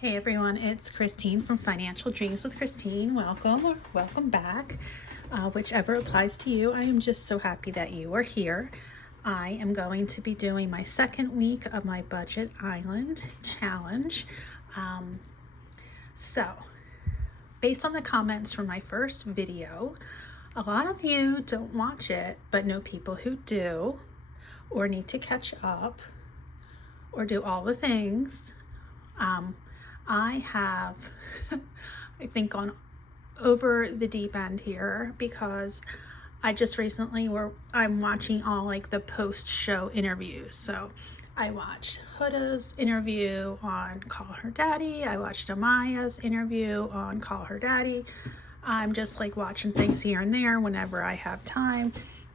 Hey everyone, it's Christine from Financial Dreams with Christine. Welcome or welcome back, whichever applies to you. I am just so happy that you are here. I am going to be doing my second week of my Budget Island Challenge. So, based on the comments from my first video, a lot of you don't watch it, but know people who do, or need to catch up, or do all the things. I have, I think, gone over the deep end here because I just recently I'm watching all like the post-show interviews. So I watched Huda's interview on Call Her Daddy. I watched Amaya's interview on Call Her Daddy. I'm just like watching things here and there whenever I have time.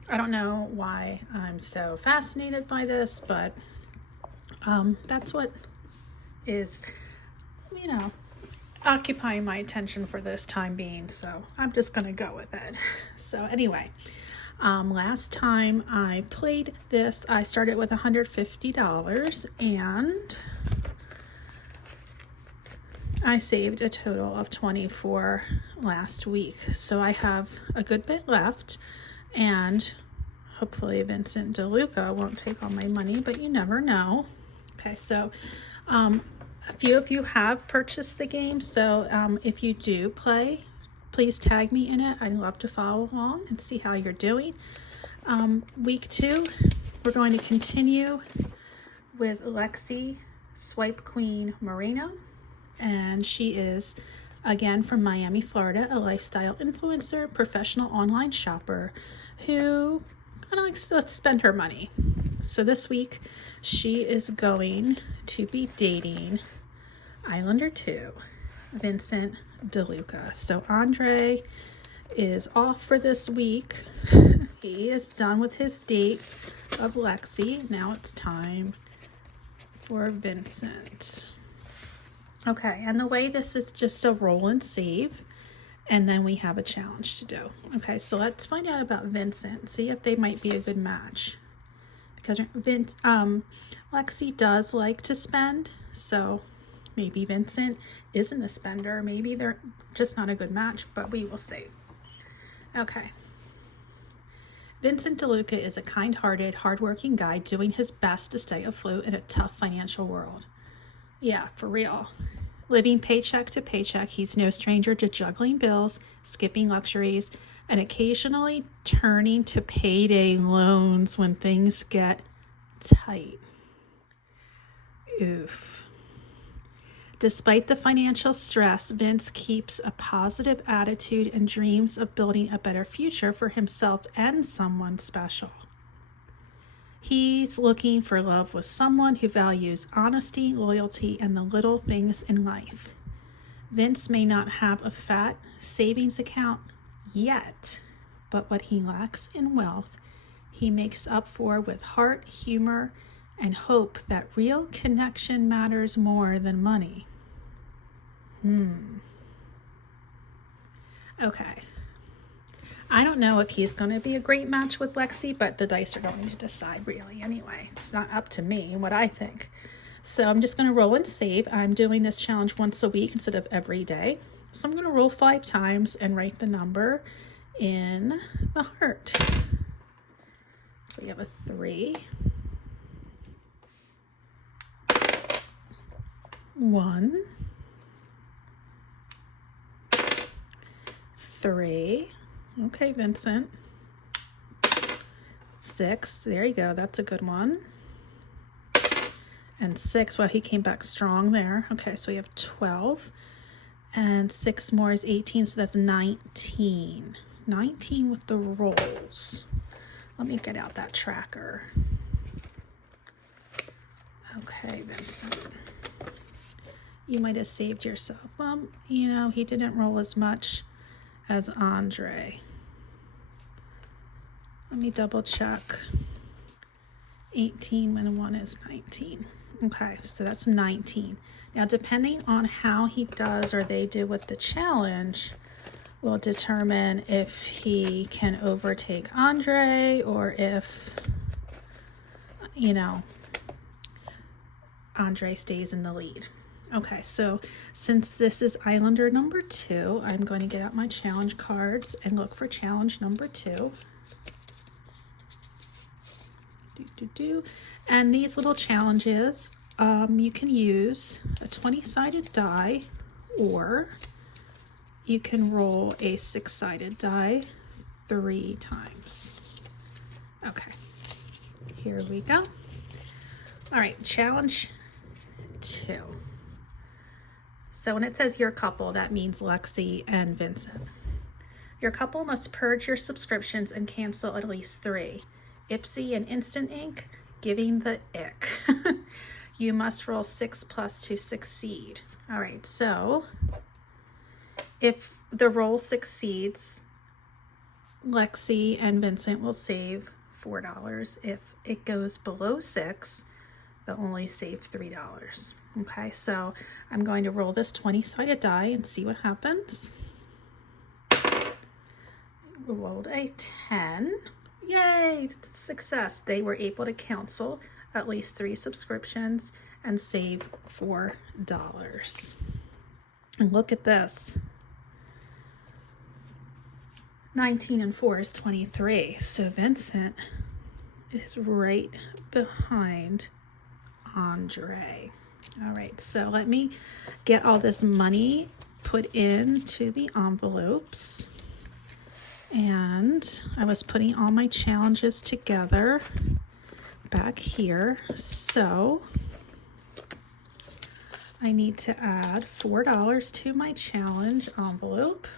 I don't know why I'm so fascinated by this, but that's what is, occupying my attention for this time being, so I'm just gonna go with it. So anyway, last time I played this, I started with $150 and I saved a total of $24 last week, so I have a good bit left, and hopefully Vincent DeLuca won't take all my money, but you never know. Okay, so a few of you have purchased the game, so if you do play, please tag me in it. I'd love to follow along and see how you're doing. Week 2, we're going to continue with Lexi Swipe Queen Moreno, and she is, again, from Miami, Florida, a lifestyle influencer, professional online shopper who kind of likes to spend her money. So this week, she is going to be dating Islander 2, Vincent DeLuca. So Andre is off for this week. He is done with his date of Lexi. Now it's time for Vincent. Okay, and the way this is just a roll and save, and then we have a challenge to do. Okay, so let's find out about Vincent, see if they might be a good match. Because Lexi does like to spend, so maybe Vincent isn't a spender. Maybe they're just not a good match, but we will see. Okay. Vincent DeLuca is a kind-hearted, hardworking guy doing his best to stay afloat in a tough financial world. Yeah, for real. Living paycheck to paycheck, he's no stranger to juggling bills, skipping luxuries, and occasionally turning to payday loans when things get tight. Oof. Despite the financial stress, Vince keeps a positive attitude and dreams of building a better future for himself and someone special. He's looking for love with someone who values honesty, loyalty, and the little things in life. Vince may not have a fat savings account yet, but what he lacks in wealth, he makes up for with heart, humor, and hope that real connection matters more than money. Okay. I don't know if he's going to be a great match with Lexi, but the dice are going to decide really anyway. It's not up to me what I think. So I'm just going to roll and save. I'm doing this challenge once a week instead of every day. So I'm going to roll 5 times and write the number in the heart. So we have a 3, 1, 3. Okay, Vincent. 6. There you go. That's a good one. And 6. Well, he came back strong there. Okay, so we have 12. And 6 more is 18, so that's 19. 19 with the rolls. Let me get out that tracker. Okay, Vincent. You might have saved yourself. Well, he didn't roll as much as Andre. Let me double check. 18 when 1 is 19. Okay, so that's 19. Now, depending on how he does or they do with the challenge, will determine if he can overtake Andre or if, Andre stays in the lead. Okay, so since this is Islander number 2, I'm going to get out my challenge cards and look for challenge number 2. And these little challenges, you can use a 20-sided die, or you can roll a 6-sided die 3 times. Okay, here we go. All right, challenge 2. So when it says your couple, that means Lexi and Vincent. Your couple must purge your subscriptions and cancel at least 3. Ipsy and Instant Ink, giving the ick. You must roll 6+ to succeed. All right, so if the roll succeeds, Lexi and Vincent will save $4. If it goes below 6, they'll only save $3. Okay, so I'm going to roll this 20-sided die and see what happens. We rolled a 10. Yay, success. They were able to cancel at least 3 subscriptions and save $4. And look at this. 19 and 4 is 23. So Vincent is right behind Andre. All right, so let me get all this money put into the envelopes. And I was putting all my challenges together back here. So I need to add $4 to my challenge envelope.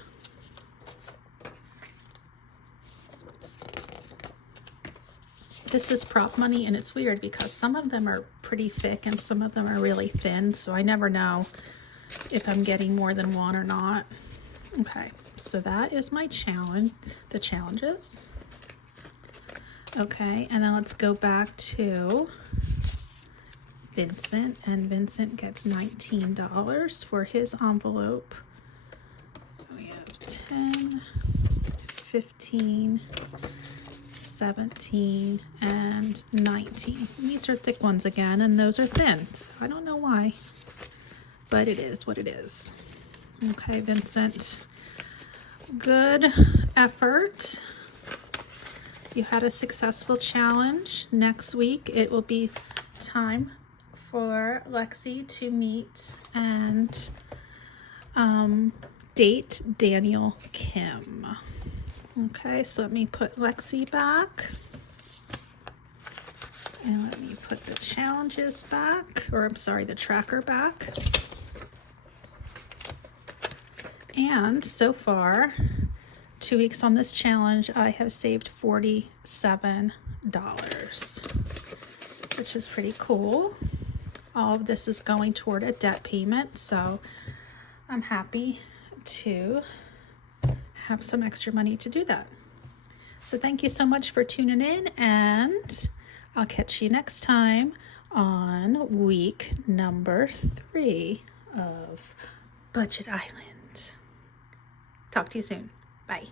This is prop money, and it's weird because some of them are pretty thick and some of them are really thin, so I never know if I'm getting more than one or not. Okay, so that is my challenge, the challenges. Okay, and then let's go back to Vincent, and Vincent gets $19 for his envelope. We have 10, 15, 17, and 19. These are thick ones again, and those are thin, so I don't know why, but it is what it is. Okay, Vincent, good effort. You had a successful challenge. Next week, it will be time for Lexi to meet and date Daniel Kim. Okay, so let me put Lexi back. And let me put the challenges back, or I'm sorry, the tracker back. And so far, 2 weeks on this challenge, I have saved $47, which is pretty cool. All of this is going toward a debt payment, so I'm happy to have some extra money to do that. So thank you so much for tuning in, and I'll catch you next time on week number 3 of Budget Island. Talk to you soon. Bye.